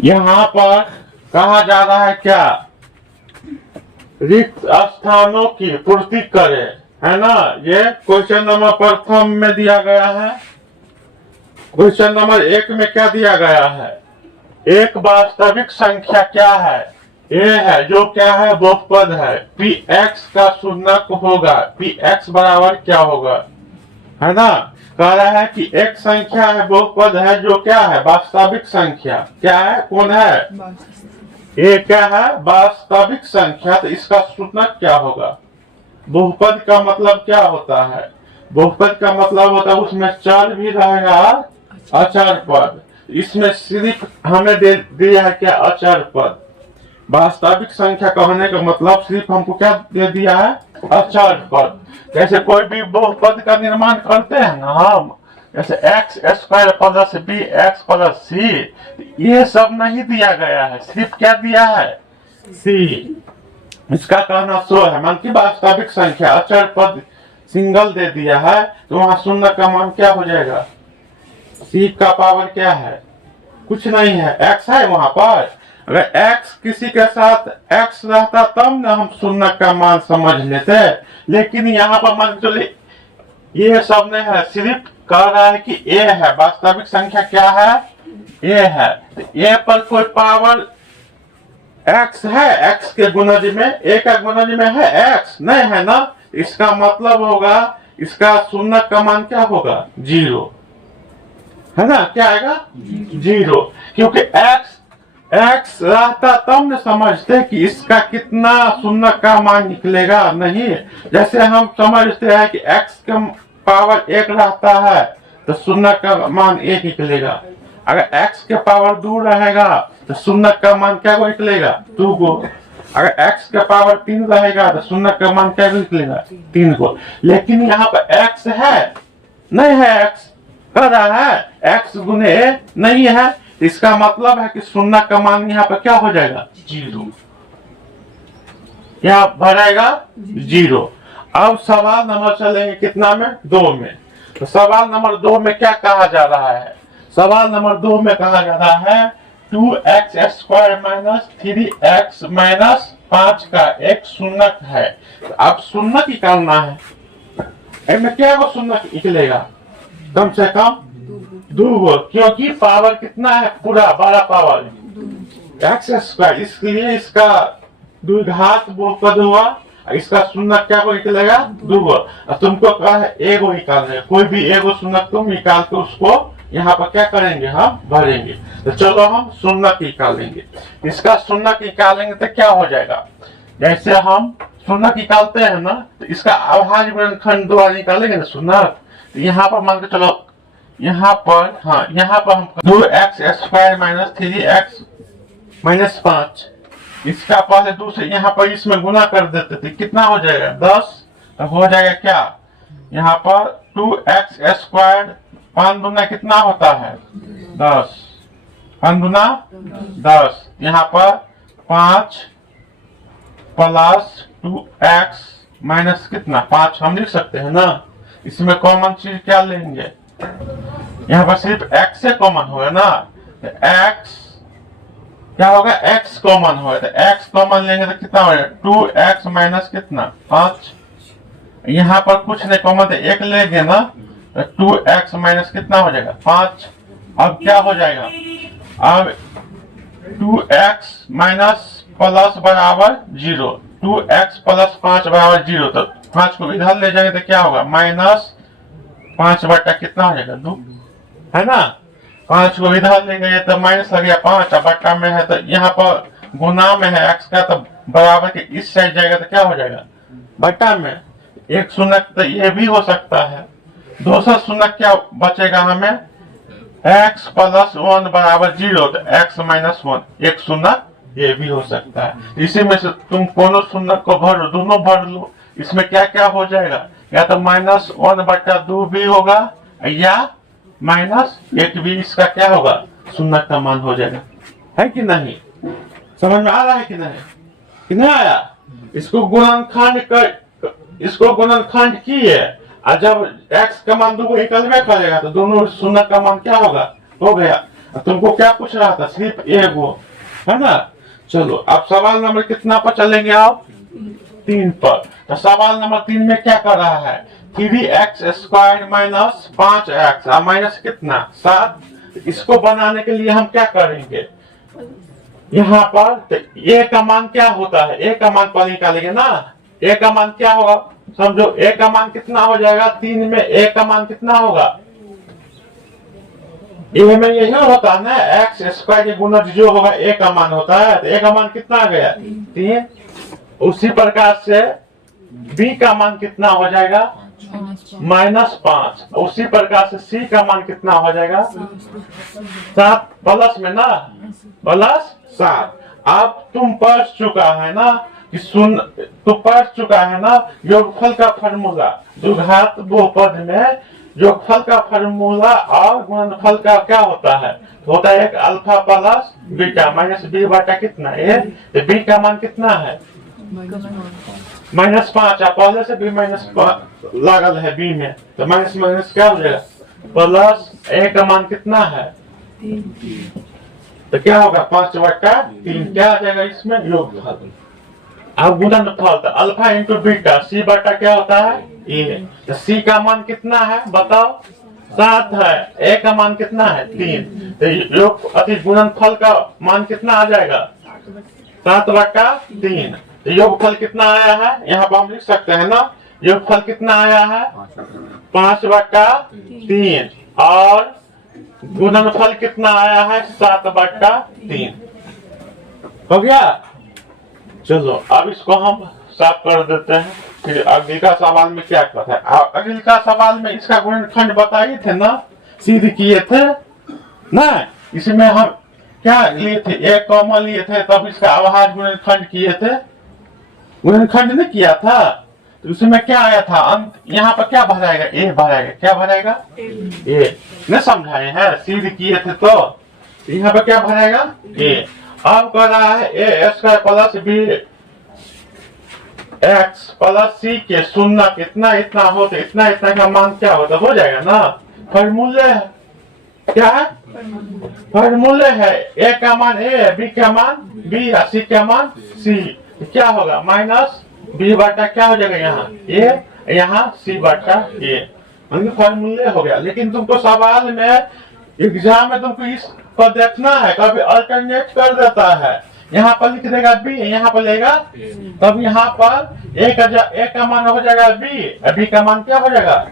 यहाँ पर कहा जा रहा है क्या, रिक्त स्थानों की पूर्ति करे, है ना। ये क्वेश्चन नंबर प्रथम में दिया गया है। क्वेश्चन नंबर 1 में क्या दिया गया है, एक वास्तविक संख्या क्या है, ए है, जो क्या है, बहुपद है, पी एक्स का शून्यक होगा, पी एक्स बराबर क्या होगा, है ना। कह रहा है कि एक संख्या है, बहुपद है, जो क्या है, वास्तविक संख्या क्या है, कौन है, ये क्या है, वास्तविक संख्या। तो इसका शून्यक क्या होगा। बहुपद का मतलब क्या होता है, बहुपद का मतलब होता है उसमें चर भी रहेगा, अचर पद। इसमें सिर्फ हमें दे दिया है क्या, अचर पद। वास्तविक संख्या कहने का मतलब सिर्फ हमको क्या दे दिया है, अचर पद। जैसे कोई भी बहुपद का निर्माण करते हैं ना हम, जैसे x square plus b x plus c, ये सब नहीं दिया गया है, सिर्फ क्या दिया है, सी। इसका कहना सो है, मान की वास्तविक संख्या अचर पद सिंगल दे दिया है, तो वहां शून्य का मान क्या हो जाएगा, सी का पावर क्या है, कुछ नहीं है, एक्स है वहां पर। अगर एक्स किसी के साथ एक्स रहता तब ना हम शून्य का मान समझ लेते, लेकिन यहाँ पर मान चले ये सब नहीं है, सिर्फ कह रहा है कि ए है, वास्तविक संख्या क्या है, ए है। तो ए पर कोई पावर एक्स है, एक्स के गुणज में, ए का गुणज में है एक्स, नहीं है ना। इसका मतलब होगा इसका शून्य का मान क्या होगा, 0, है ना। क्या आएगा, 0, क्योंकि एक्स रहता तब न समझते कि इसका कितना शून्य का मान निकलेगा, नहीं। जैसे हम समझते हैं कि एक्स का पावर 1 रहता है तो शून्य का मान 1 निकलेगा। अगर एक्स के पावर 2 रहेगा तो शून्य का मान क्या को निकलेगा, 2 को। अगर एक्स का पावर 3 रहेगा तो शून्य का मान क्या निकलेगा, 3 को। लेकिन यहाँ पर एक्स है, नहीं है, एक्स कह रहा है एक्स गुने ए नहीं है, इसका मतलब है कि शून्य का मान यहाँ पर क्या हो जाएगा, 0, क्या भरेगा, 0। अब सवाल नंबर चलेंगे कितना में, 2 में। तो सवाल नंबर 2 में क्या कहा जा रहा है, सवाल नंबर 2 में कहा जा रहा है 2x square minus 3x minus 5 का एक शून्यक है। तो अब शून्यक निकालना है, इनमें क्या वो शून्यक निकलेगा, कम से कम 2, क्योंकि पावर कितना है, पूरा बड़ा पावर एक्स स्क्वायर, इसलिए इसका द्विघात बहुपद हुआ, इसका शून्य क्या को निकलेगा, 2। तुमको कहा है एगो निकालने, कोई भी एगो शून्य तुम निकाल के उसको यहाँ पर क्या करेंगे, हम भरेंगे। तो चलो हम शून्य निकालेंगे, इसका शून्य निकालेंगे तो क्या हो जाएगा, जैसे हम शून्य निकालते हैं ना, तो इसका अभाज्य गुणनखंड द्वारा निकालेंगे ना शून्य। तो यहाँ पर मान के चलो, यहाँ पर, हाँ यहाँ पर हम 2x square minus 3x minus 5, इसका पहले दूसरे यहाँ पर इसमें गुना कर देते थे, कितना हो जाएगा, 10। तो हो जाएगा क्या, यहाँ पर 2x स्क्वायर 5 दूना कितना होता है, 10, 5 दूना 10, यहाँ पर 5 प्लस 2x माइनस कितना 5 हम लिख सकते हैं ना। इसमें कॉमन चीज क्या लेंगे, यहाँ पर सिर्फ x से कॉमन होगा ना, तो x क्या होगा, x कॉमन होगा, तो x कॉमन लेंगे तो कितना होगा, 2x माइनस कितना 5। यहाँ पर कुछ नहीं कॉमन, तो 1 लेंगे ना, तो 2x माइनस कितना हो जाएगा, 5। अब क्या हो जाएगा, अब 2x माइनस प्लस बराबर 0, 2x प्लस 5 बराबर 0। तो 5 को इधर ले जाएंगे तो क्या होगा, माइनस 5 बटा कितना हो जाएगा, 2, है ना। 5 को इधर ले गए तो माइनस लग गया 5, बटा में है तो यहाँ पर गुना में है x का, तो बराबर के इस साइड जाएगा तो क्या हो जाएगा, बटा में। एक शून्य तो ये भी हो सकता है, दूसरा शून्य क्या बचेगा हमें, x प्लस 1 बराबर 0, तो x माइनस 1, एक शून्य ये भी हो सकता है। इसी में से तुम कोनो शून्य को भर लो, दोनों भर लो, इसमें क्या क्या हो जाएगा, या तो माइनस 1 बटा 2 भी होगा, या माइनस 1 भी, इसका क्या होगा, शून्य का मान हो जाएगा, है कि नहीं। समझ में आ रहा है कि नहीं, कि नहीं आया। इसको गुणनखंड कर, इसको गुणनखंड किए, और जब x का मान 2 को निकलवे करेगा तो दोनों शून्य का मान क्या होगा, हो गया। तुमको क्या पूछ रहा था, सिर्फ एगो, है ना। चलो अब सवाल नंबर कितना पर चलेंगे आप, 3 पर। तो सवाल नंबर 3 में क्या कर रहा है, 3x² माइनस 5x माइनस कितना 7। इसको बनाने के लिए हम क्या करेंगे, यहाँ पर तो a का मान क्या होता है, a का मान पर निकालेंगे ना। a का मान क्या होगा, समझो a का मान कितना हो जाएगा, 3 में a का मान कितना होगा, a में यही होता है ना, x² के गुणज जो होगा a का मान होता है। तो a का मान कितना आ गया 3। उसी प्रकार से b का मान कितना हो जाएगा -5। उसी प्रकार से c का मान कितना हो जाएगा 7 प्लस में ना, +7। अब तुम पढ़ चुका है ना कि तू पढ़ चुका है ना योगफल का फार्मूला, द्विघात बहुपद में योगफल का फार्मूला और गुणनफल का क्या होता है, होता है एक alpha plus beta minus B बटा कितना ए। तो बी का मान कितना है -5। पहले से भी -5 लागल है बी में, तो माइनस माइनस क्या हो जाएगा प्लस। ए का मान कितना है, तो क्या होगा 5/3 क्या आ जाएगा इसमें योगफल। अब गुणनफल तो अल्फा इंटू बीटा सी बटा क्या होता है ए। तो सी का मान कितना है बताओ 7 है, ए का मान कितना है 3। तो योग अति गुणनफल का मान कितना आ जाएगा 7/3। तो योगफल कितना आया है, यहाँ पर हम लिख सकते हैं ना, योगफल कितना आया है 5/3 और गुणनफल कितना आया है 7/3। हो गया। चलो अब इसको हम साफ कर देते हैं, फिर अगले का सवाल में क्या कहता है। अगले का सवाल में इसका गुणनखंड बताए थे ना, सिद्ध किए थे ना। इसमें हम क्या लिए थे, एक कॉमन लिए थे, तब इसका अवहार्य गुणनखंड किए थे, गुणनखंड नहीं किया था। तो उसमें क्या आया था अंत, यहाँ पर क्या भराएगा ए भराएगा, क्या भराएगा ए। नहीं समझाए हैं, सिद्ध किए थे तो यहाँ पर क्या भराएगा ए। अब कह रहा है a² plus b x plus c के शून्य कितना इतना हो तो इतना इतना का मान क्या होता हो जाएगा ना। फॉर्मूले है, क्या है फॉर्मूले है, a का मान a, b का मान b और c का मान c। क्या होगा माइनस b बटा क्या हो जाएगा यहाँ a, यहाँ c बटा a। फॉर्मूले हो गया। लेकिन तुमको सवाल में एग्जाम में तुमको इस पर देखना है, कभी अल्टरनेट कर देता है, यहाँ पर लिख देगा बी, यहाँ पर लेगा, तब यहाँ पर ए का मान हो जाएगा बी का मान क्या हो जाएगा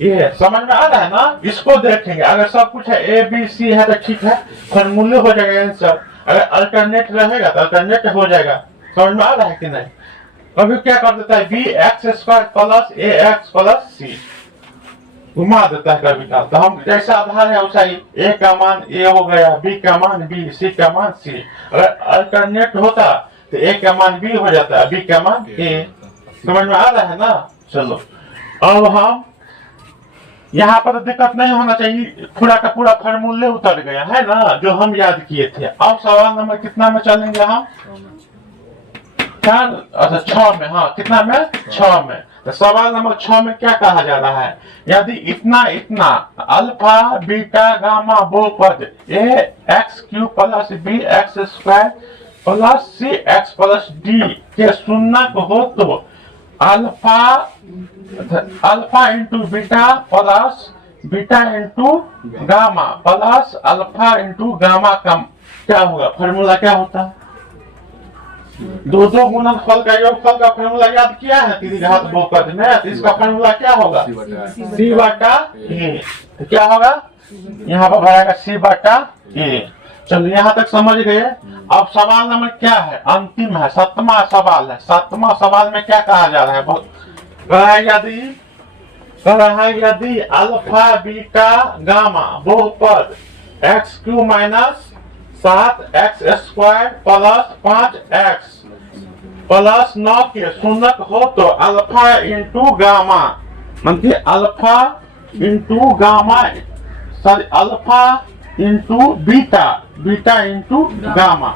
ये। समझ में आ रहा है ना, इसको देखेंगे। अगर सब कुछ है ए बी सी है तो ठीक है, फॉर्मूले हो जाएगा आंसर। अगर अल्टरनेट रहेगा तो अल्टरनेट हो जाएगा। समझ में आ रहा है कि नहीं। कभी क्या कर देता है bx² plus ax plus c घुमा देता है कभी का। तो हम जैसा आधार है वैसा ही, a का मान a हो गया, b का मान b, c का मान c। अगर अल्टरनेट होता तो a का मान b हो जाता है, b का मान a। समझ में आ रहा है ना। चलो अब हम यहाँ पर दिक्कत नहीं होना चाहिए, पूरा का पूरा फॉर्मूले उतर गया है ना जो हम याद किए थे। अब सवाल नंबर कितना में चलेंगे हम, 6 में। हाँ कितना में 6 में। तो सवाल नंबर 6 में क्या कहा जा रहा है, यदि इतना इतना अल्फा बीटा गामा बहुपद ax³ plus bx² plus cx plus d के शून्य हो तो alpha into beta plus beta into gamma plus alpha into gamma का क्या होगा, फॉर्मूला क्या होता है। दो गुणनफल का योगफल का फॉर्मूला याद किया है त्रिघात बहुपद में। तो इसका फॉर्मूला क्या होगा c बटा a। तो क्या होगा यहाँ पर भरेगा c बटा a। चलो यहाँ तक समझ गए। अब सवाल नंबर क्या है, अंतिम है, 7वां सवाल है। 7वां सवाल में क्या कहा जा रहा है, यदि अल्फा बीटा गामा बहुपद x³ minus 7x² plus 5x plus 9 के शून्य हो तो अल्फा इंटू गामा, मतलब alpha into gamma, sorry alpha into beta, beta into gamma,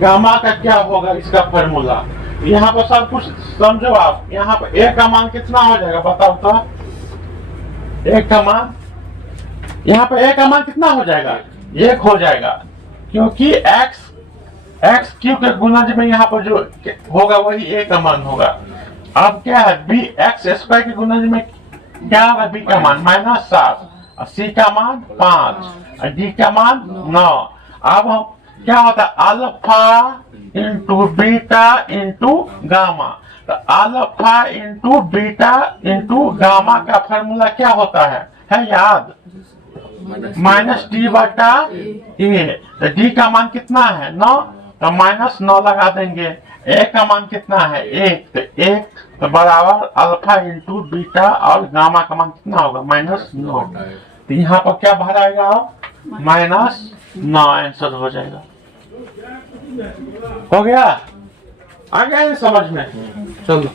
gamma का क्या होगा इसका फॉर्मूला। यहाँ पर सब कुछ समझो आप। यहाँ पर ए का मान कितना हो जाएगा बताओ तो, ए का मान यहाँ पर ए का मान कितना हो जाएगा 1 हो जाएगा, क्योंकि एक्स क्यू के गुणज में यहाँ पर जो होगा वही ए का मान होगा। अब क्या है, बी एक्स स्क्वायर के गुणज में क्या होगा, बी का मान -7, सी का मान 5, डी का मान 9। अब हम क्या होता है, alpha into beta into gamma. तो alpha into beta into gamma का फॉर्मूला क्या होता है याद, -t/a। तो डी का मान कितना है 9, तो -9 लगा देंगे। ए का मान कितना है 1, तो 1 तो बराबर अल्फा इंटू बीटा और गामा का मान कितना होगा -9। तो यहाँ पर क्या भराएगा आप, -9 आंसर हो जाएगा। हो गया, आ गया ये समझ में। चलो